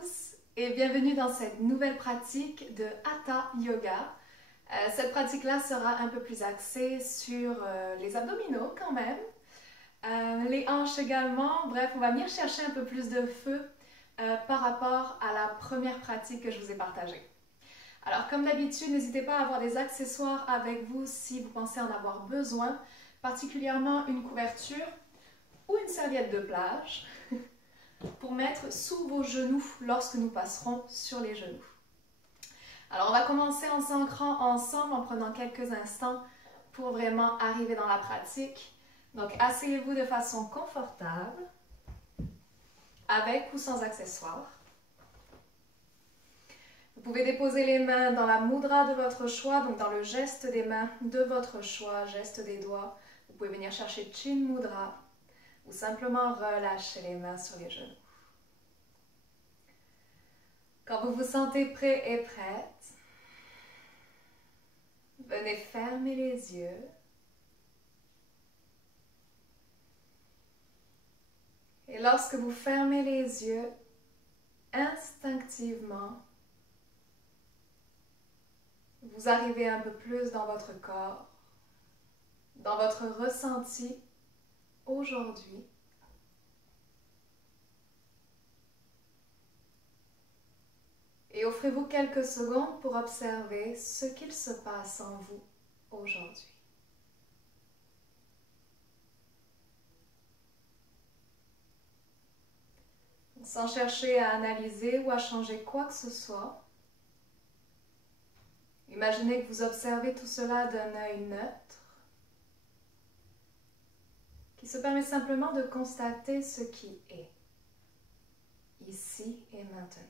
tous et bienvenue dans cette nouvelle pratique de Hatha Yoga. Cette pratique-là sera un peu plus axée sur les abdominaux quand même, les hanches également. Bref, on va venir chercher un peu plus de feu par rapport à la première pratique que je vous ai partagée. Alors comme d'habitude, n'hésitez pas à avoir des accessoires avec vous si vous pensez en avoir besoin, particulièrement une couverture ou une serviette de plage pour mettre sous vos genoux lorsque nous passerons sur les genoux. Alors on va commencer en s'ancrant ensemble en prenant quelques instants pour vraiment arriver dans la pratique. Donc asseyez-vous de façon confortable, avec ou sans accessoires. Vous pouvez déposer les mains dans la mudra de votre choix, donc dans le geste des mains de votre choix, geste des doigts. Vous pouvez venir chercher Chin Mudra ou simplement relâcher les mains sur les genoux. Quand vous vous sentez prêt et prête, venez fermer les yeux. Et lorsque vous fermez les yeux, instinctivement, vous arrivez un peu plus dans votre corps, dans votre ressenti aujourd'hui. Et offrez-vous quelques secondes pour observer ce qu'il se passe en vous aujourd'hui. Sans chercher à analyser ou à changer quoi que ce soit, imaginez que vous observez tout cela d'un œil neutre, qui se permet simplement de constater ce qui est, ici et maintenant.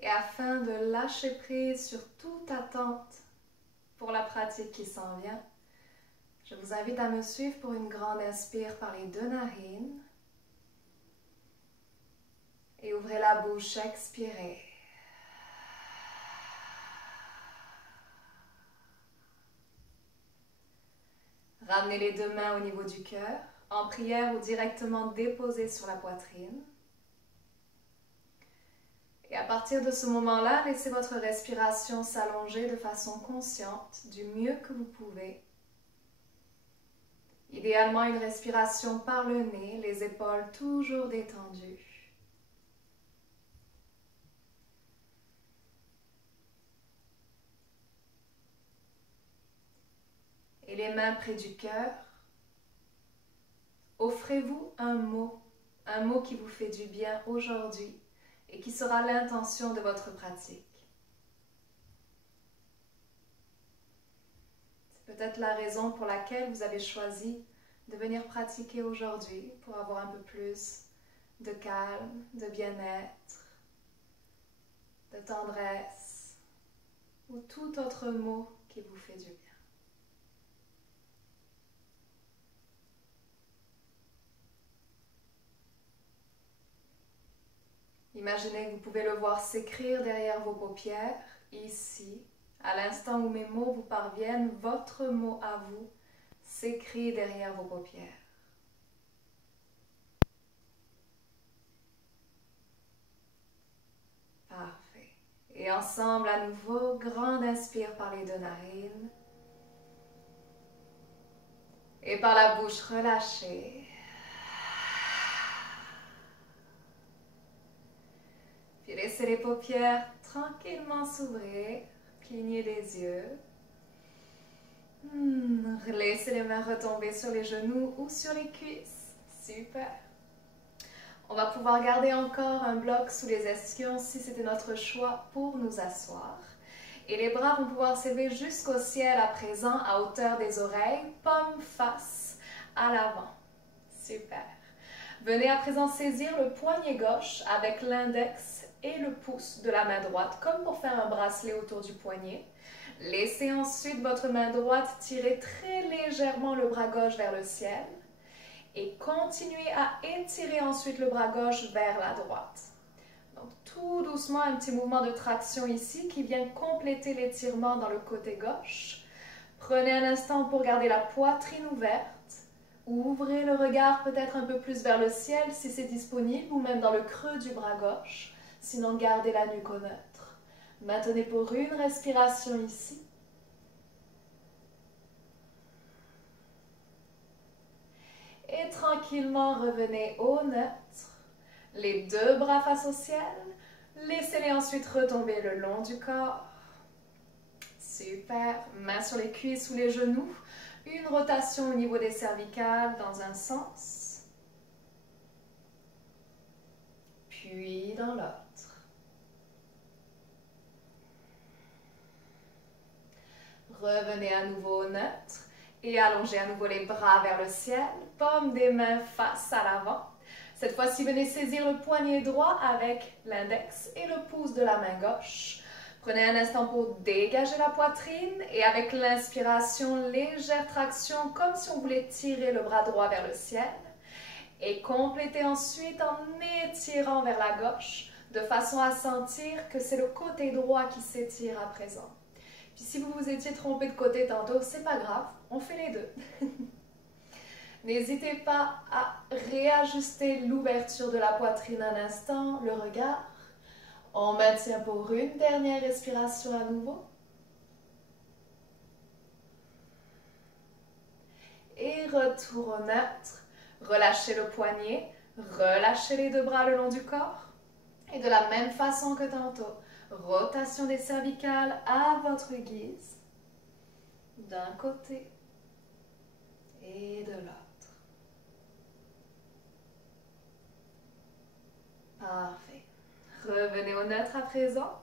Et afin de lâcher prise sur toute attente pour la pratique qui s'en vient, je vous invite à me suivre pour une grande inspire par les deux narines. Et ouvrez la bouche, expirez. Ramenez les deux mains au niveau du cœur, en prière ou directement déposées sur la poitrine. Et à partir de ce moment-là, laissez votre respiration s'allonger de façon consciente, du mieux que vous pouvez. Idéalement, une respiration par le nez, les épaules toujours détendues. Et les mains près du cœur. Offrez-vous un mot qui vous fait du bien aujourd'hui et qui sera l'intention de votre pratique. C'est peut-être la raison pour laquelle vous avez choisi de venir pratiquer aujourd'hui, pour avoir un peu plus de calme, de bien-être, de tendresse ou tout autre mot qui vous fait du bien. Imaginez que vous pouvez le voir s'écrire derrière vos paupières, ici. À l'instant où mes mots vous parviennent, votre mot à vous s'écrit derrière vos paupières. Parfait. Et ensemble, à nouveau, grande inspire par les deux narines. Et par la bouche relâchée. Puis laissez les paupières tranquillement s'ouvrir, clignez les yeux. Laissez les mains retomber sur les genoux ou sur les cuisses. Super. On va pouvoir garder encore un bloc sous les ischions si c'était notre choix pour nous asseoir. Et les bras vont pouvoir s'élever jusqu'au ciel à présent, à hauteur des oreilles, paume face à l'avant. Super. Venez à présent saisir le poignet gauche avec l'index et le pouce de la main droite, comme pour faire un bracelet autour du poignet. Laissez ensuite votre main droite tirer très légèrement le bras gauche vers le ciel et continuez à étirer ensuite le bras gauche vers la droite. Donc tout doucement un petit mouvement de traction ici qui vient compléter l'étirement dans le côté gauche. Prenez un instant pour garder la poitrine ouverte. Ouvrez le regard peut-être un peu plus vers le ciel si c'est disponible ou même dans le creux du bras gauche. Sinon, gardez la nuque au neutre. Maintenez pour une respiration ici. Et tranquillement revenez au neutre. Les deux bras face au ciel. Laissez-les ensuite retomber le long du corps. Super. Mains sur les cuisses ou les genoux. Une rotation au niveau des cervicales dans un sens. Puis dans l'autre. Revenez à nouveau au neutre. Et allongez à nouveau les bras vers le ciel. Paume des mains face à l'avant. Cette fois-ci, venez saisir le poignet droit avec l'index et le pouce de la main gauche. Prenez un instant pour dégager la poitrine et avec l'inspiration, légère traction comme si on voulait tirer le bras droit vers le ciel. Et complétez ensuite en étirant vers la gauche de façon à sentir que c'est le côté droit qui s'étire à présent. Puis si vous vous étiez trompé de côté tantôt, c'est pas grave, on fait les deux. N'hésitez pas à réajuster l'ouverture de la poitrine un instant, le regard. On maintient pour une dernière respiration à nouveau. Et retour au neutre. Relâchez le poignet, relâchez les deux bras le long du corps. Et de la même façon que tantôt, rotation des cervicales à votre guise. D'un côté et de l'autre. Parfait. Revenez au neutre à présent.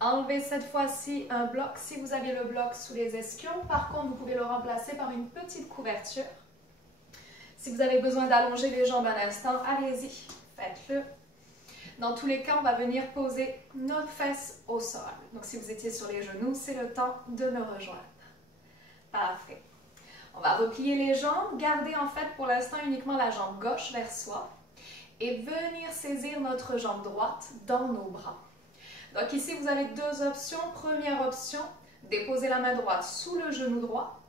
Enlevez cette fois-ci un bloc si vous avez le bloc sous les ischions. Par contre, vous pouvez le remplacer par une petite couverture. Si vous avez besoin d'allonger les jambes un instant, allez-y, faites-le. Dans tous les cas, on va venir poser nos fesses au sol. Donc, si vous étiez sur les genoux, c'est le temps de me rejoindre. Parfait. On va replier les jambes, garder en fait pour l'instant uniquement la jambe gauche vers soi et venir saisir notre jambe droite dans nos bras. Donc ici, vous avez deux options. Première option, déposer la main droite sous le genou droit,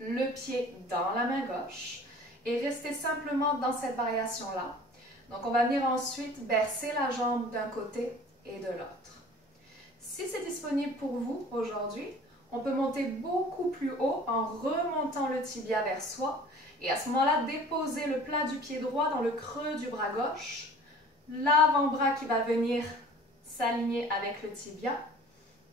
le pied dans la main gauche et rester simplement dans cette variation-là. Donc on va venir ensuite bercer la jambe d'un côté et de l'autre. Si c'est disponible pour vous aujourd'hui, on peut monter beaucoup plus haut en remontant le tibia vers soi et à ce moment-là, déposer le plat du pied droit dans le creux du bras gauche, l'avant-bras qui va venir s'aligner avec le tibia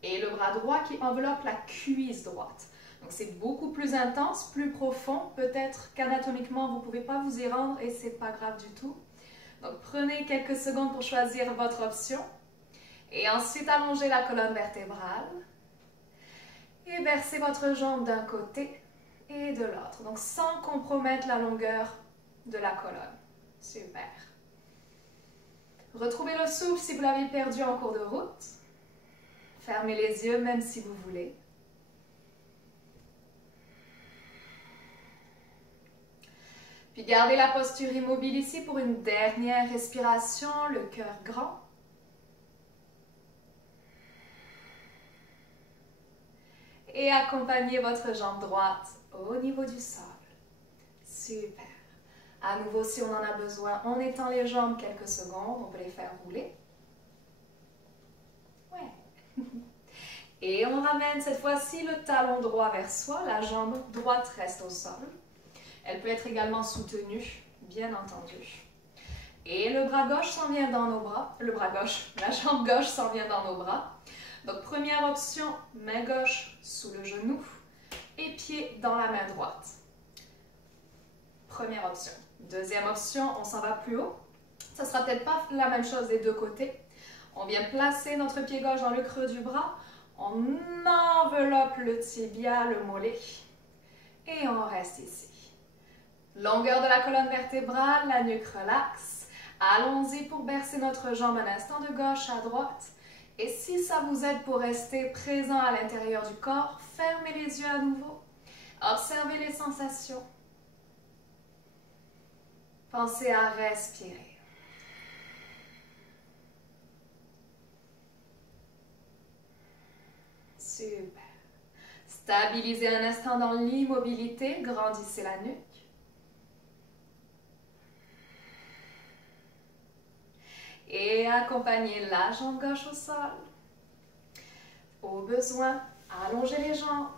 et le bras droit qui enveloppe la cuisse droite. Donc c'est beaucoup plus intense, plus profond. Peut-être qu'anatomiquement, vous ne pouvez pas vous y rendre et ce n'est pas grave du tout. Donc prenez quelques secondes pour choisir votre option. Et ensuite, allongez la colonne vertébrale. Et versez votre jambe d'un côté et de l'autre. Donc sans compromettre la longueur de la colonne. Super. Retrouvez le souffle si vous l'avez perdu en cours de route. Fermez les yeux même si vous voulez. Puis gardez la posture immobile ici pour une dernière respiration, le cœur grand. Et accompagnez votre jambe droite au niveau du sol. Super. À nouveau, si on en a besoin, on étend les jambes quelques secondes, on peut les faire rouler. Ouais. Et on ramène cette fois-ci le talon droit vers soi, la jambe droite reste au sol. Elle peut être également soutenue, bien entendu. Et le bras gauche s'en vient dans nos bras. La jambe gauche s'en vient dans nos bras. Donc première option, main gauche sous le genou et pied dans la main droite. Première option. Deuxième option, on s'en va plus haut. Ça ne sera peut-être pas la même chose des deux côtés. On vient placer notre pied gauche dans le creux du bras. On enveloppe le tibia, le mollet. Et on reste ici. Longueur de la colonne vertébrale, la nuque relaxe. Allons-y pour bercer notre jambe un instant de gauche à droite. Et si ça vous aide pour rester présent à l'intérieur du corps, fermez les yeux à nouveau. Observez les sensations. Pensez à respirer. Stabilisez un instant dans l'immobilité, grandissez la nuque. Et accompagnez la jambe gauche au sol. Au besoin, allongez les jambes.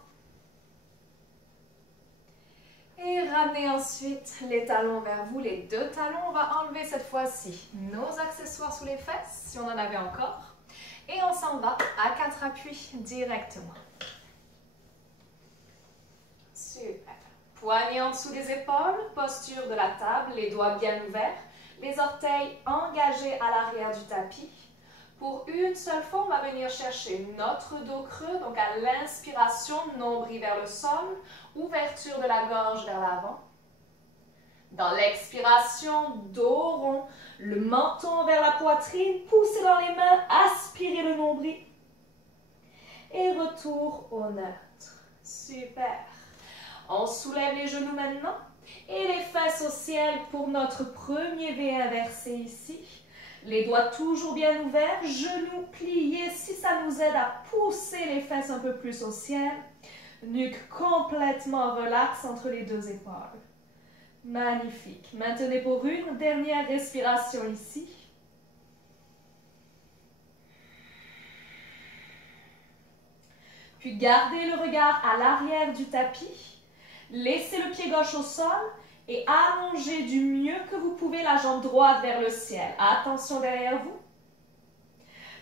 Et ramenez ensuite les talons vers vous, les deux talons. On va enlever cette fois-ci nos accessoires sous les fesses, si on en avait encore. Et on s'en va à 4 appuis directement. Super. Poignets en dessous des épaules, posture de la table, les doigts bien ouverts, les orteils engagés à l'arrière du tapis. Pour une seule fois, on va venir chercher notre dos creux, donc à l'inspiration, nombril vers le sol, ouverture de la gorge vers l'avant. Dans l'expiration, dos rond, le menton vers la poitrine, poussez dans les mains, aspirez le nombril. Et retour au neutre. Super. On soulève les genoux maintenant et les fesses au ciel pour notre premier V inversé ici. Les doigts toujours bien ouverts, genoux pliés si ça nous aide à pousser les fesses un peu plus au ciel. Nuque complètement relaxe entre les deux épaules. Magnifique. Maintenez pour une dernière respiration ici. Puis gardez le regard à l'arrière du tapis. Laissez le pied gauche au sol et allongez du mieux que vous pouvez la jambe droite vers le ciel. Attention derrière vous.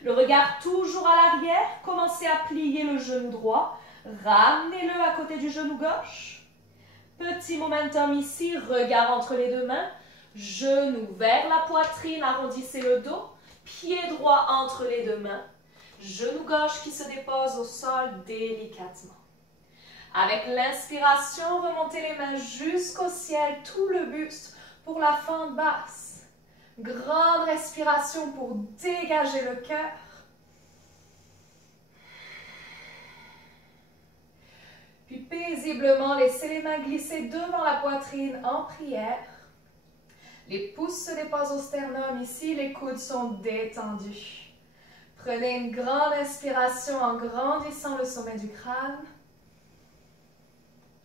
Le regard toujours à l'arrière. Commencez à plier le genou droit. Ramenez-le à côté du genou gauche. Petit momentum ici, regard entre les deux mains. Genou vers la poitrine, arrondissez le dos. Pied droit entre les deux mains. Genou gauche qui se dépose au sol délicatement. Avec l'inspiration, remontez les mains jusqu'au ciel, tout le buste pour la fente basse. Grande respiration pour dégager le cœur. Puis paisiblement, laissez les mains glisser devant la poitrine en prière. Les pouces se déposent au sternum ici, les coudes sont détendus. Prenez une grande inspiration en grandissant le sommet du crâne.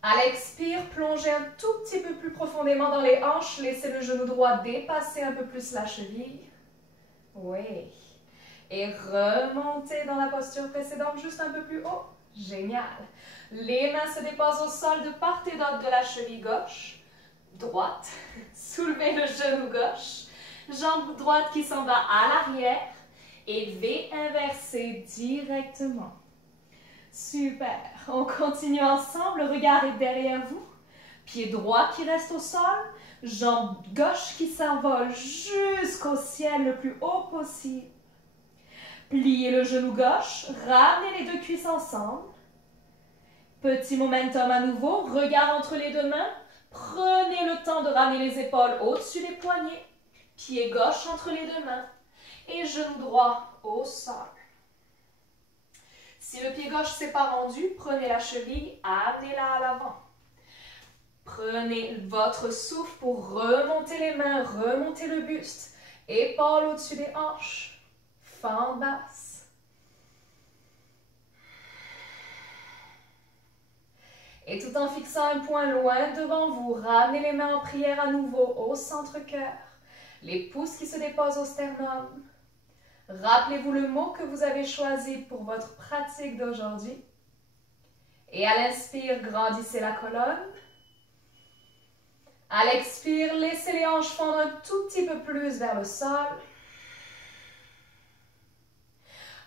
À l'expire, plongez un tout petit peu plus profondément dans les hanches. Laissez le genou droit dépasser un peu plus la cheville. Oui. Et remontez dans la posture précédente juste un peu plus haut. Génial. Les mains se déposent au sol de part et d'autre de la cheville gauche. Droite. Soulevez le genou gauche. Jambe droite qui s'en va à l'arrière. Et V inversé directement. Super. On continue ensemble. Le regard est derrière vous. Pied droit qui reste au sol. Jambe gauche qui s'envole jusqu'au ciel le plus haut possible. Pliez le genou gauche. Ramenez les deux cuisses ensemble. Petit momentum à nouveau. Regard entre les deux mains. Prenez le temps de ramener les épaules au-dessus des poignets. Pied gauche entre les deux mains. Et genou droit au sol. Si le pied gauche s'est pas rendu, prenez la cheville, amenez-la à l'avant. Prenez votre souffle pour remonter les mains, remonter le buste. Épaules au-dessus des hanches. Fente basse. Et tout en fixant un point loin devant vous, ramenez les mains en prière à nouveau au centre-cœur. Les pouces qui se déposent au sternum. Rappelez-vous le mot que vous avez choisi pour votre pratique d'aujourd'hui. Et à l'inspire, grandissez la colonne. À l'expire, laissez les hanches fondre un tout petit peu plus vers le sol.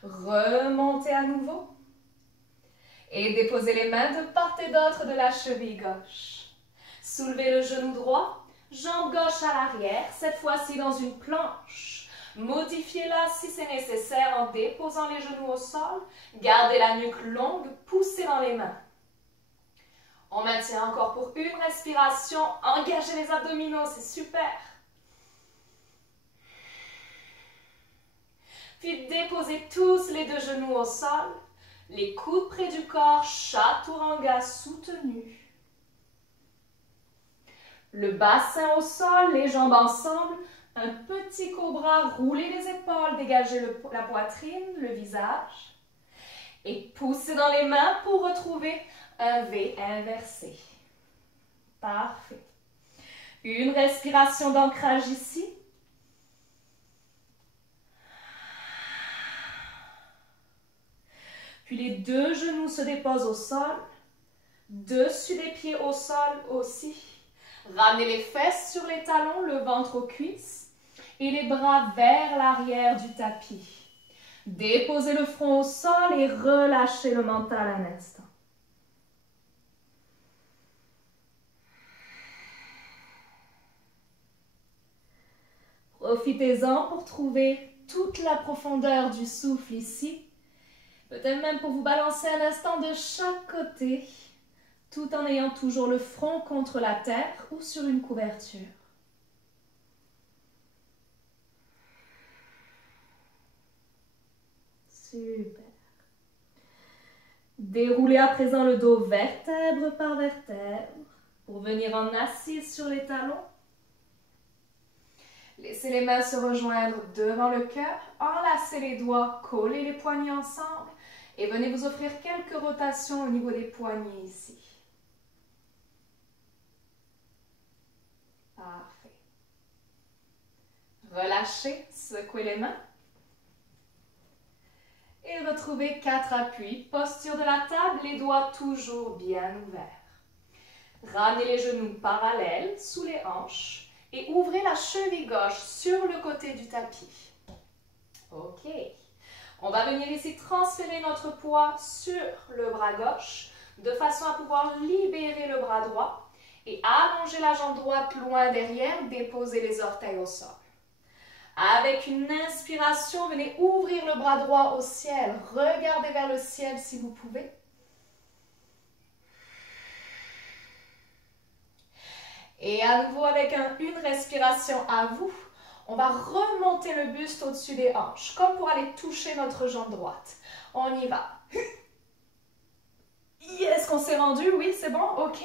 Remontez à nouveau. Et déposez les mains de part et d'autre de la cheville gauche. Soulevez le genou droit, jambe gauche à l'arrière, cette fois-ci dans une planche. Modifiez-la si c'est nécessaire en déposant les genoux au sol. Gardez la nuque longue, poussez dans les mains. On maintient encore pour une respiration. Engagez les abdominaux, c'est super. Puis déposez tous les deux genoux au sol. Les coudes près du corps, chaturanga soutenu. Le bassin au sol, les jambes ensemble. Un petit cobra, roulez les épaules, dégagez la poitrine, le visage. Et poussez dans les mains pour retrouver un V inversé. Parfait. Une respiration d'ancrage ici. Puis les deux genoux se déposent au sol. Dessus des pieds au sol aussi. Ramenez les fesses sur les talons, le ventre aux cuisses. Et les bras vers l'arrière du tapis. Déposez le front au sol et relâchez le mental un instant. Profitez-en pour trouver toute la profondeur du souffle ici. Peut-être même pour vous balancer un instant de chaque côté, tout en ayant toujours le front contre la terre ou sur une couverture. Super. Déroulez à présent le dos vertèbre par vertèbre pour venir en assise sur les talons. Laissez les mains se rejoindre devant le cœur, enlacez les doigts, collez les poignets ensemble et venez vous offrir quelques rotations au niveau des poignets ici. Parfait. Relâchez, secouez les mains. Et retrouvez 4 appuis. Posture de la table, les doigts toujours bien ouverts. Ramenez les genoux parallèles sous les hanches et ouvrez la cheville gauche sur le côté du tapis. Ok. On va venir ici transférer notre poids sur le bras gauche de façon à pouvoir libérer le bras droit et allonger la jambe droite loin derrière, déposer les orteils au sol. Avec une inspiration, venez ouvrir le bras droit au ciel. Regardez vers le ciel si vous pouvez. Et à nouveau, avec une respiration à vous, on va remonter le buste au-dessus des hanches, comme pour aller toucher notre jambe droite. On y va. Est-ce qu'on s'est rendu? Oui, c'est bon? Ok.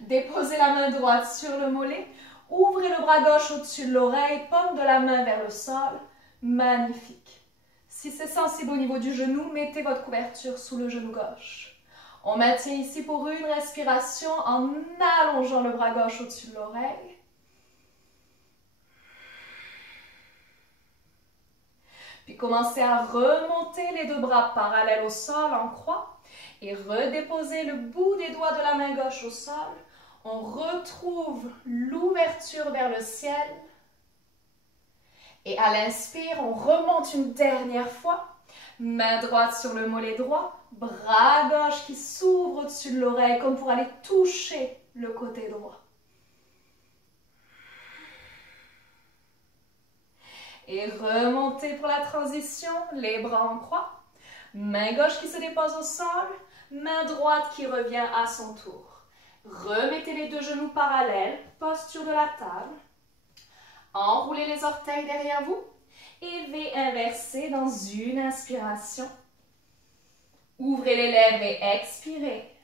Déposez la main droite sur le mollet. Ouvrez le bras gauche au-dessus de l'oreille, paume de la main vers le sol. Magnifique. Si c'est sensible au niveau du genou, mettez votre couverture sous le genou gauche. On maintient ici pour une respiration en allongeant le bras gauche au-dessus de l'oreille. Puis commencez à remonter les deux bras parallèles au sol en croix et redéposez le bout des doigts de la main gauche au sol. On retrouve l'ouverture vers le ciel. Et à l'inspire, on remonte une dernière fois. Main droite sur le mollet droit. Bras gauche qui s'ouvre au-dessus de l'oreille comme pour aller toucher le côté droit. Et remontez pour la transition, les bras en croix. Main gauche qui se dépose au sol. Main droite qui revient à son tour. Remettez les deux genoux parallèles, posture de la table. Enroulez les orteils derrière vous et V inversé dans une inspiration. Ouvrez les lèvres et expirez.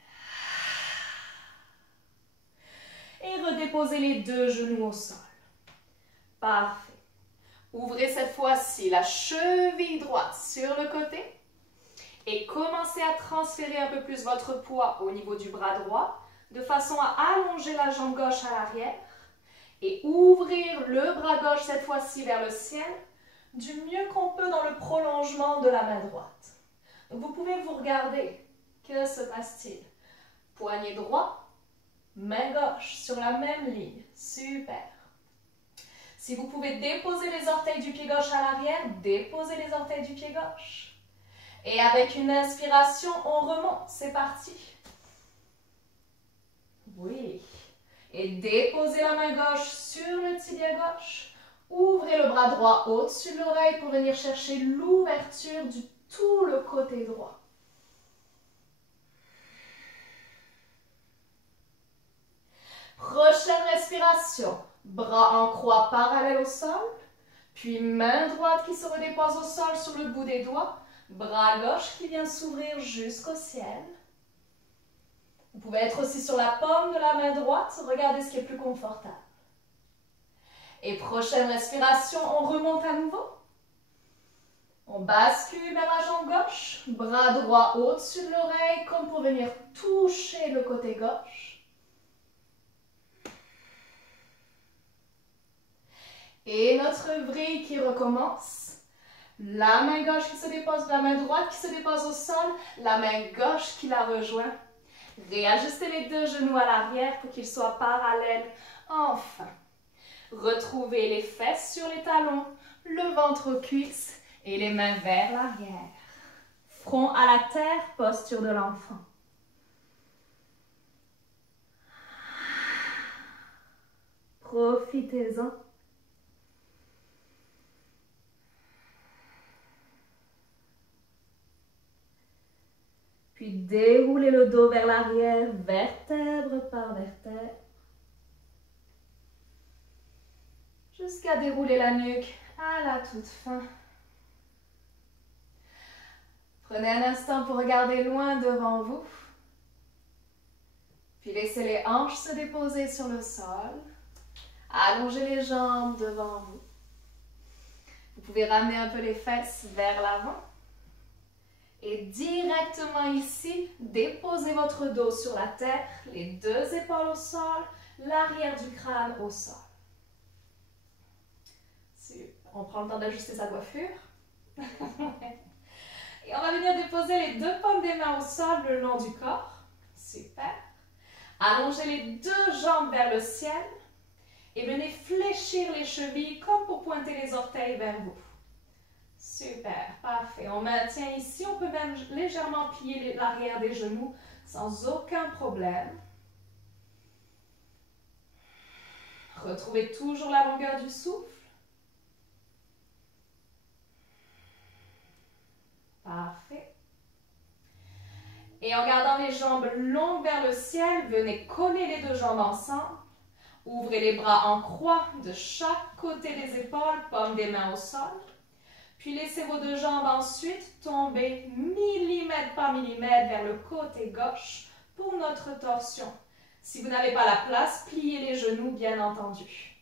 Et redéposez les deux genoux au sol. Parfait. Ouvrez cette fois-ci la cheville droite sur le côté et commencez à transférer un peu plus votre poids au niveau du bras droit de façon à allonger la jambe gauche à l'arrière et ouvrir le bras gauche cette fois-ci vers le ciel du mieux qu'on peut dans le prolongement de la main droite. Donc vous pouvez vous regarder. Que se passe-t-il? Poignet droit, main gauche sur la même ligne. Super. Si vous pouvez déposer les orteils du pied gauche à l'arrière, déposez les orteils du pied gauche. Et avec une inspiration, on remonte. C'est parti. Oui. Et déposez la main gauche sur le tibia gauche. Ouvrez le bras droit au-dessus de l'oreille pour venir chercher l'ouverture du tout le côté droit. Prochaine respiration. Bras en croix parallèle au sol. Puis main droite qui se redépose au sol sur le bout des doigts. Bras gauche qui vient s'ouvrir jusqu'au ciel. Vous pouvez être aussi sur la paume de la main droite. Regardez ce qui est plus confortable. Et prochaine respiration, on remonte à nouveau. On bascule vers la jambe gauche, bras droit au-dessus de l'oreille, comme pour venir toucher le côté gauche. Et notre vrille qui recommence. La main gauche qui se dépose, la main droite qui se dépose au sol, la main gauche qui la rejoint. Réajustez les deux genoux à l'arrière pour qu'ils soient parallèles. Enfin, retrouvez les fesses sur les talons, le ventre aux cuisses et les mains vers l'arrière. Front à la terre, posture de l'enfant. Profitez-en. Puis déroulez le dos vers l'arrière, vertèbre par vertèbre. Jusqu'à dérouler la nuque à la toute fin. Prenez un instant pour regarder loin devant vous. Puis laissez les hanches se déposer sur le sol. Allongez les jambes devant vous. Vous pouvez ramener un peu les fesses vers l'avant. Et directement ici, déposez votre dos sur la terre, les deux épaules au sol, l'arrière du crâne au sol. Super. On prend le temps d'ajuster sa coiffure. Et on va venir déposer les deux paumes des mains au sol le long du corps. Super. Allongez les deux jambes vers le ciel et venez fléchir les chevilles comme pour pointer les orteils vers vous. Super, parfait. On maintient ici, on peut même légèrement plier l'arrière des genoux sans aucun problème. Retrouvez toujours la longueur du souffle. Parfait. Et en gardant les jambes longues vers le ciel, venez coller les deux jambes ensemble. Ouvrez les bras en croix de chaque côté des épaules, paumes des mains au sol. Puis laissez vos deux jambes ensuite tomber millimètre par millimètre vers le côté gauche pour notre torsion. Si vous n'avez pas la place, pliez les genoux bien entendu.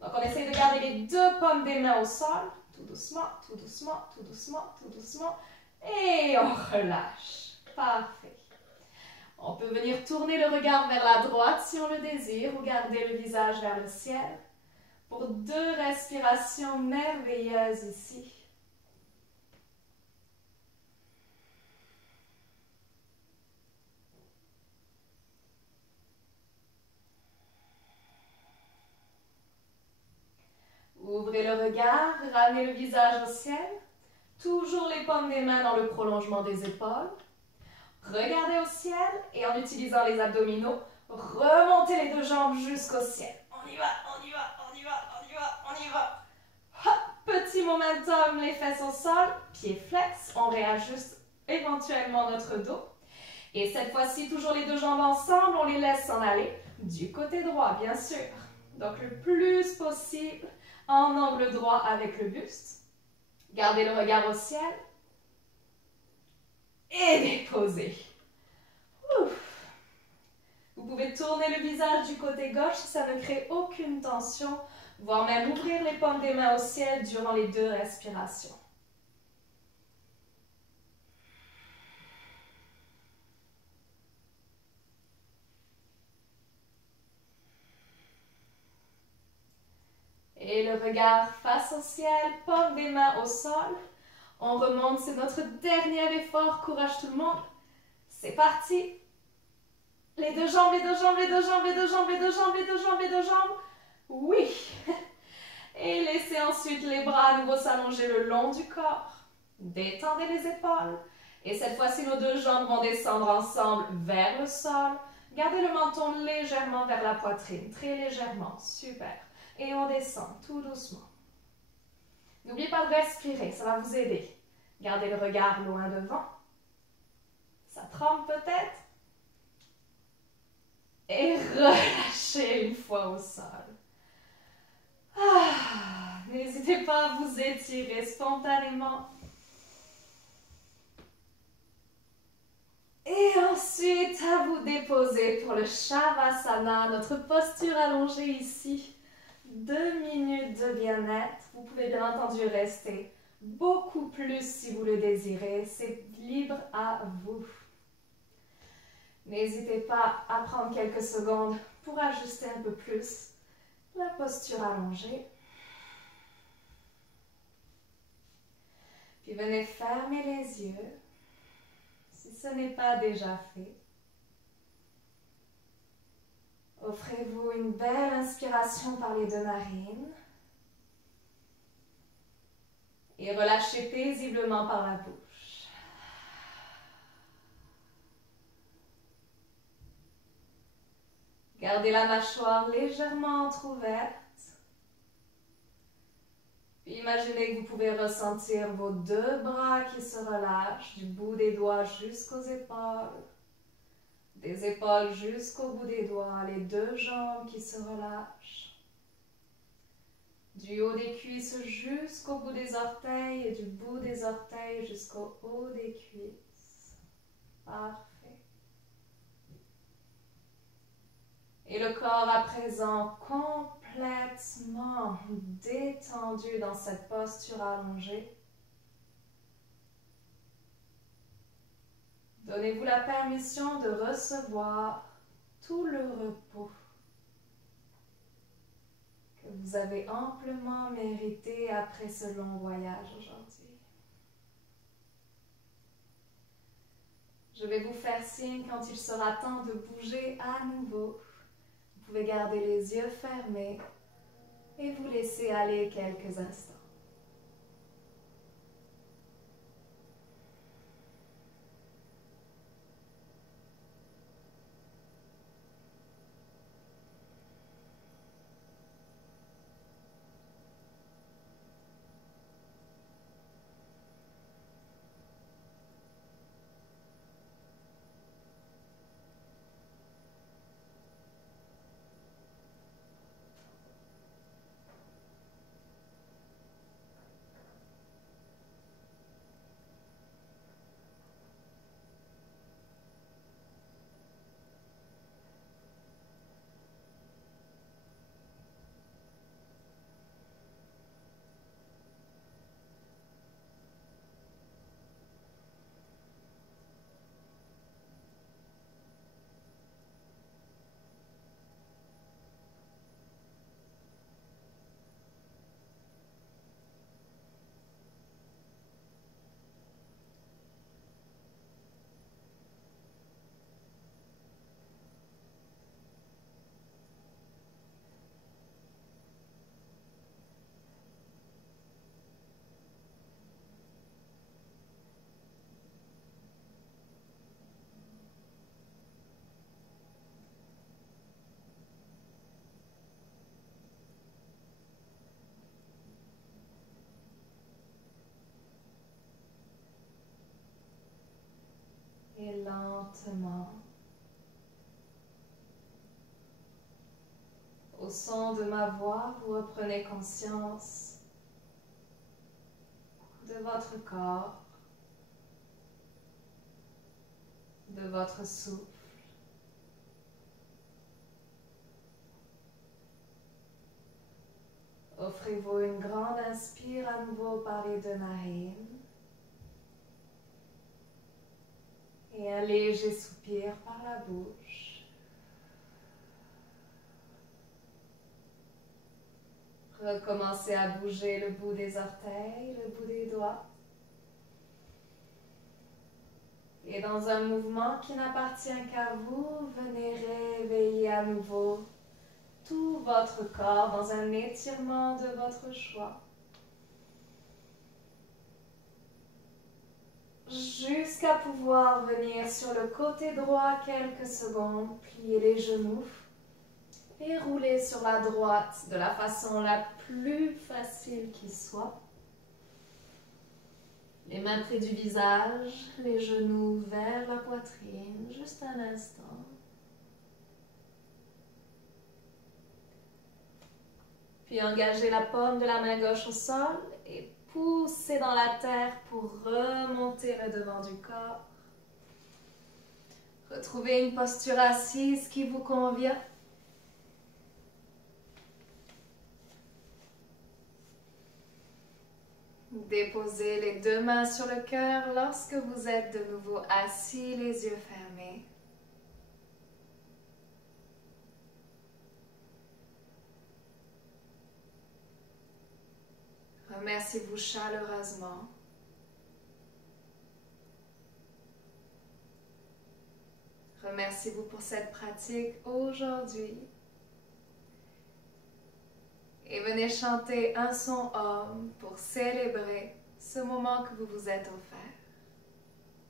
Donc on essaye de garder les deux paumes des mains au sol. Tout doucement, tout doucement, tout doucement, tout doucement. Et on relâche. Parfait. On peut venir tourner le regard vers la droite si on le désire ou garder le visage vers le ciel pour deux respirations merveilleuses ici. Ouvrez le regard, ramenez le visage au ciel. Toujours les paumes des mains dans le prolongement des épaules. Regardez au ciel et en utilisant les abdominaux, remontez les deux jambes jusqu'au ciel. On y va, on y va, on y va, on y va, on y va. Hop, petit momentum, les fesses au sol, pieds flex. On réajuste éventuellement notre dos. Et cette fois-ci, toujours les deux jambes ensemble, on les laisse s'en aller du côté droit, bien sûr. Donc le plus possible en angle droit avec le buste. Gardez le regard au ciel. Et déposez. Ouf. Vous pouvez tourner le visage du côté gauche si ça ne crée aucune tension, voire même ouvrir les paumes des mains au ciel durant les deux respirations. Et le regard face au ciel, paume des mains au sol. On remonte, c'est notre dernier effort. Courage tout le monde. C'est parti. Les deux jambes, les deux jambes, les deux jambes, les deux jambes, les deux jambes, les deux jambes, les deux jambes. Oui. Et laissez ensuite les bras à nouveau s'allonger le long du corps. Détendez les épaules. Et cette fois-ci, nos deux jambes vont descendre ensemble vers le sol. Gardez le menton légèrement vers la poitrine, très légèrement. Super. Et on descend tout doucement. N'oubliez pas de respirer, ça va vous aider. Gardez le regard loin devant. Ça tremble peut-être. Et relâchez une fois au sol. N'hésitez pas à vous étirer spontanément. Et ensuite, à vous déposer pour le Shavasana, notre posture allongée ici. 2 minutes de bien-être. Vous pouvez bien entendu rester beaucoup plus si vous le désirez, c'est libre à vous. N'hésitez pas à prendre quelques secondes pour ajuster un peu plus la posture allongée. Puis venez fermer les yeux, si ce n'est pas déjà fait. Offrez-vous une belle inspiration par les deux narines et relâchez paisiblement par la bouche. Gardez la mâchoire légèrement entrouverte. Puis imaginez que vous pouvez ressentir vos deux bras qui se relâchent du bout des doigts jusqu'aux épaules. Des épaules jusqu'au bout des doigts, les deux jambes qui se relâchent. Du haut des cuisses jusqu'au bout des orteils et du bout des orteils jusqu'au haut des cuisses. Parfait. Et le corps à présent complètement détendu dans cette posture allongée. Donnez-vous la permission de recevoir tout le repos que vous avez amplement mérité après ce long voyage aujourd'hui. Je vais vous faire signe quand il sera temps de bouger à nouveau. Vous pouvez garder les yeux fermés et vous laisser aller quelques instants. Et lentement, au son de ma voix, vous reprenez conscience de votre corps, de votre souffle. Offrez-vous une grande inspire à nouveau par les deux narines. Et un léger soupir par la bouche. Recommencez à bouger le bout des orteils, le bout des doigts. Et dans un mouvement qui n'appartient qu'à vous, venez réveiller à nouveau tout votre corps dans un étirement de votre choix. Jusqu'à pouvoir venir sur le côté droit quelques secondes, plier les genoux et rouler sur la droite de la façon la plus facile qui soit. Les mains près du visage, les genoux vers la poitrine, juste un instant. Puis engagez la paume de la main gauche au sol et poussez dans la terre pour remonter le devant du corps. Retrouvez une posture assise qui vous convient. Déposez les deux mains sur le cœur lorsque vous êtes de nouveau assis, les yeux fermés. Remerciez-vous chaleureusement. Remerciez-vous pour cette pratique aujourd'hui. Et venez chanter un son Om pour célébrer ce moment que vous vous êtes offert.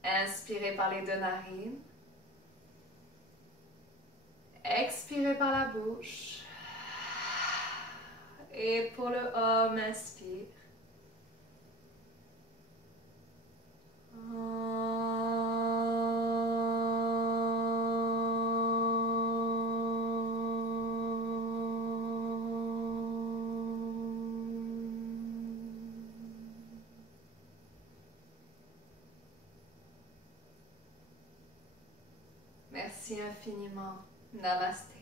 Inspirez par les deux narines. Expirez par la bouche. Et pour le Om, inspire. Merci infiniment. Namasté.